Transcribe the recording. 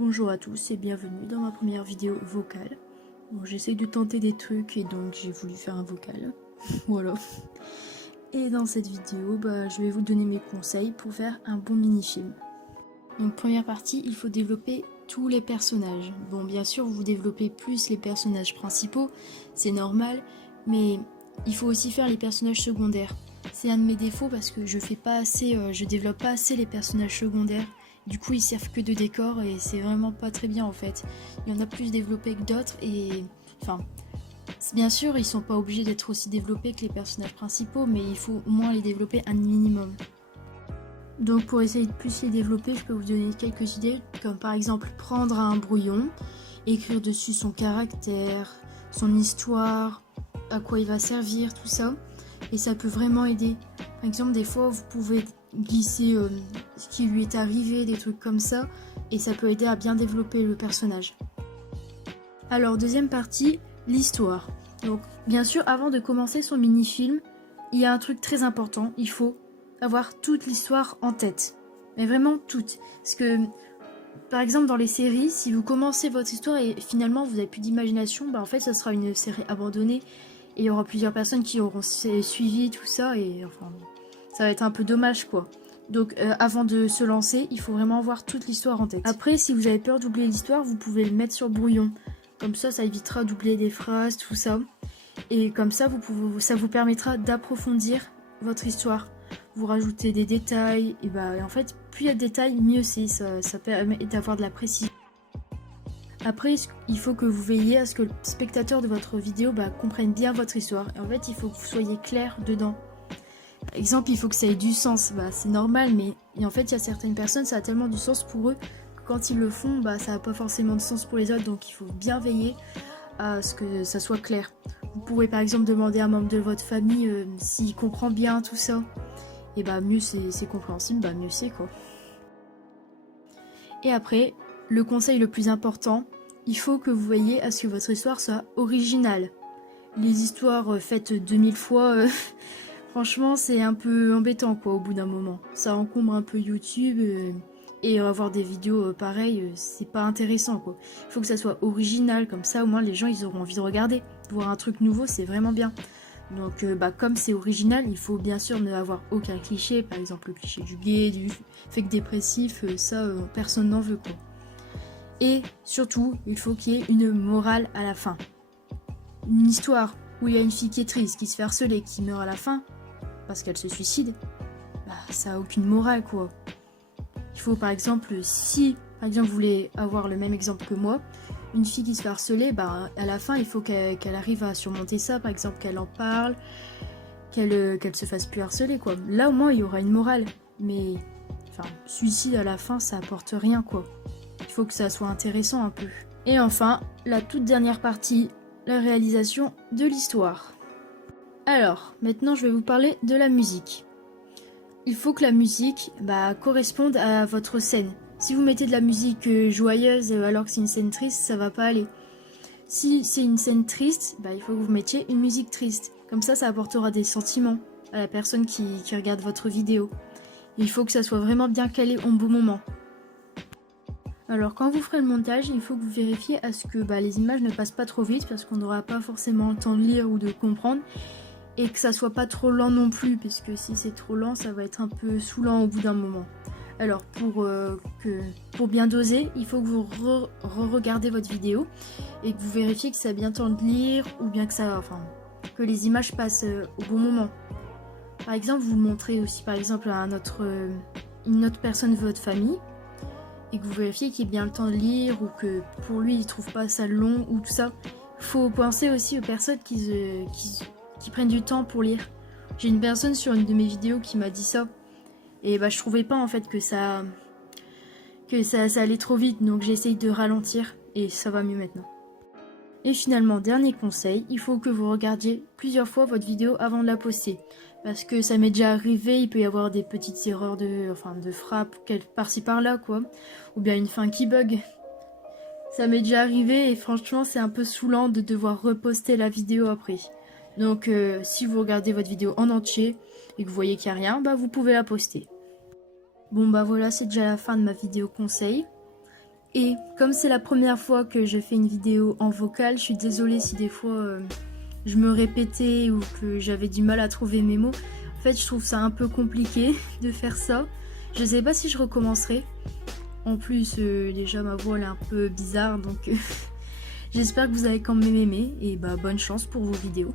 Bonjour à tous et bienvenue dans ma première vidéo vocale. Bon, j'essaye de tenter des trucs et donc j'ai voulu faire un vocal. Voilà. Et dans cette vidéo, je vais vous donner mes conseils pour faire un bon mini-film. Donc première partie, il faut développer tous les personnages. Bon, bien sûr, vous développez plus les personnages principaux, c'est normal, mais il faut aussi faire les personnages secondaires. C'est un de mes défauts parce que je développe pas assez les personnages secondaires. Du coup, ils servent que de décor et c'est vraiment pas très bien en fait. Il y en a plus développés que d'autres et bien sûr, ils sont pas obligés d'être aussi développés que les personnages principaux, mais il faut au moins les développer un minimum. Donc pour essayer de plus les développer, je peux vous donner quelques idées, comme par exemple prendre un brouillon, écrire dessus son caractère, son histoire, à quoi il va servir, tout ça. Et ça peut vraiment aider. Par exemple, des fois, vous pouvez glisser ce qui lui est arrivé, des trucs comme ça, et ça peut aider à bien développer le personnage. Alors, deuxième partie, l'histoire. Donc, bien sûr, avant de commencer son mini-film, il y a un truc très important, il faut avoir toute l'histoire en tête. Mais vraiment toute. Parce que, par exemple, dans les séries, si vous commencez votre histoire et finalement vous n'avez plus d'imagination, en fait, ça sera une série abandonnée. Et il y aura plusieurs personnes qui auront suivi tout ça et enfin, ça va être un peu dommage quoi. Donc avant de se lancer, il faut vraiment avoir toute l'histoire en tête. Après, si vous avez peur d'oublier l'histoire, vous pouvez le mettre sur brouillon. Comme ça évitera d'oublier des phrases, tout ça. Et comme ça, ça vous permettra d'approfondir votre histoire. Vous rajoutez des détails, et en fait, plus il y a de détails, mieux c'est. Ça permet d'avoir de la précision. Après, il faut que vous veilliez à ce que le spectateur de votre vidéo comprenne bien votre histoire. Et en fait, il faut que vous soyez clair dedans. Par exemple, il faut que ça ait du sens. C'est normal, mais en fait, il y a certaines personnes, ça a tellement du sens pour eux que quand ils le font, ça n'a pas forcément de sens pour les autres. Donc, il faut bien veiller à ce que ça soit clair. Vous pourrez par exemple demander à un membre de votre famille s'il comprend bien tout ça. Et mieux c'est compréhensible, mieux c'est quoi. Et après, le conseil le plus important, il faut que vous veilliez à ce que votre histoire soit originale. Les histoires faites 2000 fois, franchement c'est un peu embêtant quoi au bout d'un moment. Ça encombre un peu YouTube et avoir des vidéos pareilles, c'est pas intéressant quoi. Il faut que ça soit original, comme ça au moins les gens ils auront envie de regarder. Voir un truc nouveau c'est vraiment bien. Donc comme c'est original, il faut bien sûr ne avoir aucun cliché, par exemple le cliché du gay, du fake dépressif, personne n'en veut quoi. Et surtout, il faut qu'il y ait une morale à la fin. Une histoire où il y a une fille qui est triste, qui se fait harceler, qui meurt à la fin, parce qu'elle se suicide, ça a aucune morale quoi. Il faut par exemple, si par exemple vous voulez avoir le même exemple que moi, une fille qui se fait harceler, à la fin il faut qu'elle arrive à surmonter ça, par exemple qu'elle en parle, qu'elle se fasse plus harceler quoi. Là au moins il y aura une morale, mais suicide à la fin ça apporte rien quoi. Il faut que ça soit intéressant un peu. Et enfin, la toute dernière partie, la réalisation de l'histoire. Alors, maintenant je vais vous parler de la musique. Il faut que la musique corresponde à votre scène. Si vous mettez de la musique joyeuse alors que c'est une scène triste, ça va pas aller. Si c'est une scène triste, il faut que vous mettiez une musique triste. Comme ça apportera des sentiments à la personne qui regarde votre vidéo. Et il faut que ça soit vraiment bien calé au bon moment. Alors quand vous ferez le montage, il faut que vous vérifiez à ce que les images ne passent pas trop vite parce qu'on n'aura pas forcément le temps de lire ou de comprendre. Et que ça soit pas trop lent non plus, parce que si c'est trop lent, ça va être un peu saoulant au bout d'un moment. Alors pour bien doser, il faut que vous re-regardez votre vidéo et que vous vérifiez que ça a bien le temps de lire ou bien que les images passent au bon moment. Par exemple, vous le montrez aussi par exemple à une autre personne de votre famille et que vous vérifiez qu'il ait bien le temps de lire ou que pour lui il trouve pas ça long ou tout ça. Faut penser aussi aux personnes qui prennent du temps pour lire. J'ai une personne sur une de mes vidéos qui m'a dit ça. Et je trouvais pas en fait que ça allait trop vite. Donc j'essaye de ralentir et ça va mieux maintenant. Et finalement, dernier conseil, il faut que vous regardiez plusieurs fois votre vidéo avant de la poster. Parce que ça m'est déjà arrivé, il peut y avoir des petites erreurs de frappe par-ci par-là quoi. Ou bien une fin qui bug. Ça m'est déjà arrivé et franchement c'est un peu saoulant de devoir reposter la vidéo après. Donc si vous regardez votre vidéo en entier et que vous voyez qu'il n'y a rien, vous pouvez la poster. Bon voilà, c'est déjà la fin de ma vidéo conseil. Et comme c'est la première fois que je fais une vidéo en vocal, je suis désolée si des fois je me répétais ou que j'avais du mal à trouver mes mots. En fait, je trouve ça un peu compliqué de faire ça. Je sais pas si je recommencerai. En plus, déjà ma voix elle est un peu bizarre, donc j'espère que vous allez quand même aimer. Et bah bonne chance pour vos vidéos.